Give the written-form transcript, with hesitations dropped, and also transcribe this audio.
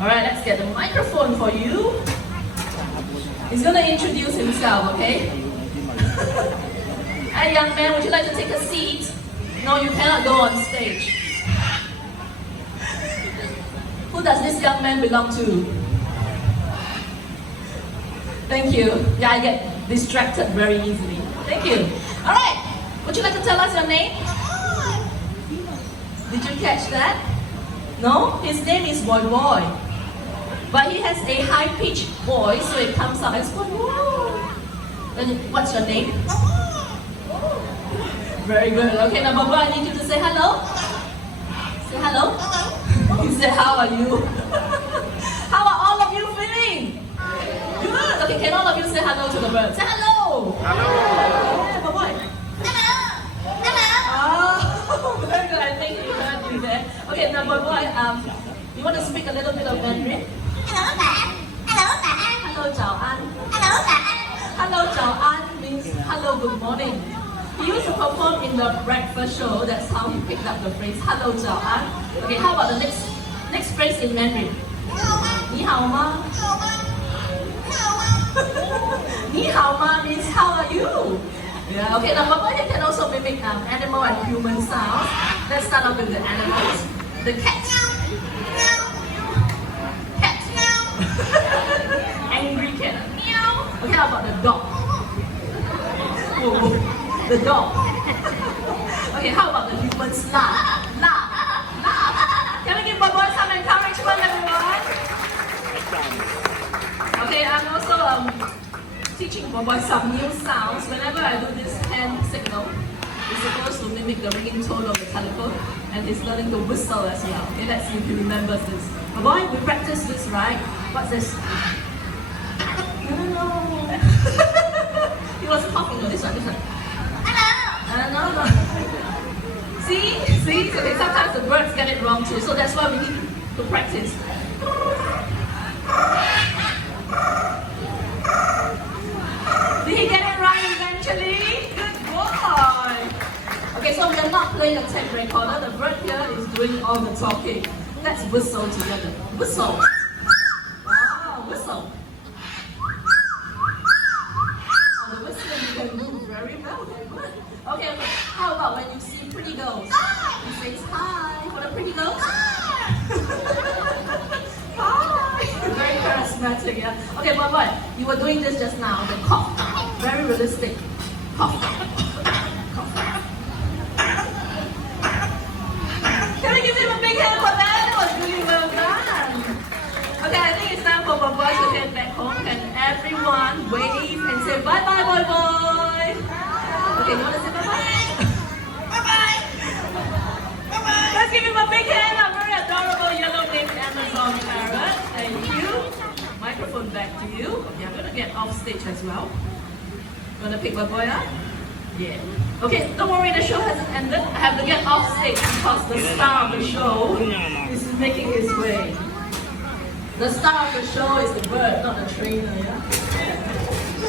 Alright, let's get the microphone for you. He's gonna introduce himself, okay? Hey young man, would you like to take a seat? No, you cannot go on stage. Who does this young man belong to? Thank you. Yeah, I get distracted very easily. Thank you. Alright, would you like to tell us your name? Did you catch that? No? His name is Boy Boy. But he has a high-pitched voice, so it comes out as Boy Boy. Then what's your name? Very good. Okay, now Boy Boy, I need you to say hello. Say hello. He said, how are you? How are all of you feeling? Good. Okay, can all of you say hello to the bird? Say hello. Hello. Yeah, Boy Boy. Oh, very good. I think you heard me there. Okay, now Boy Boy, you want to speak a little bit of Mandarin? Hello bạn. Hello bạn. Hello, chào anh. Hello bạn. Hello, chào anh means hello, good morning. He used to perform in the breakfast show. That's how he picked up the phrase hello, chào anh. Okay, how about the next phrase in Mandarin? Ni hao ma. Ni hao ma means how are you? Yeah, okay, now Papa can also mimic animal and human sounds. Let's start off with the animals. The cat. Cat. Angry cat. Meow. Okay, how about the dog? Oh, the dog. Okay, how about the humans? Laugh. Laugh. Laugh. Can we give Boy some encouragement, everyone? Okay, I'm also teaching Boy some new sounds. Whenever I do this hand signal, he's supposed to mimic the ringing tone of the telephone, and he's learning to whistle as well. Okay, let's see if he remembers this. Boy, we practice this, right? What's this? No. He was talking to this one. No. See? Okay, sometimes the birds get it wrong too, so that's why we need to practice. Did he get it right eventually? Good boy! Okay, so we are not playing a tape recorder. The bird here is doing all the talking. Let's whistle together. Whistle. Wow, whistle. On the whistling you can move very well. Very good. Okay. How about when you see pretty girls? He says hi for the pretty girls. Hi. Very charismatic, yeah. Okay, Boy, you were doing this just now. The cough. Very realistic. Cough. Can we give him a big hand for that? That was really well done. Okay, I think it's time for Boy to head back home. Can everyone wave and say bye-bye, Boy? Okay, you want to say bye-bye? Bye-bye. Bye-bye. Let's give him a big hand. A very adorable yellow-named Amazon parrot. Thank you. Microphone back to you. Okay, I'm going to get off stage as well. Gonna pick my boy up? Yeah. Okay, don't worry, the show hasn't ended. I have to get off stage because the star of the show is making his way. The star of the show is the bird, not the trainer, yeah?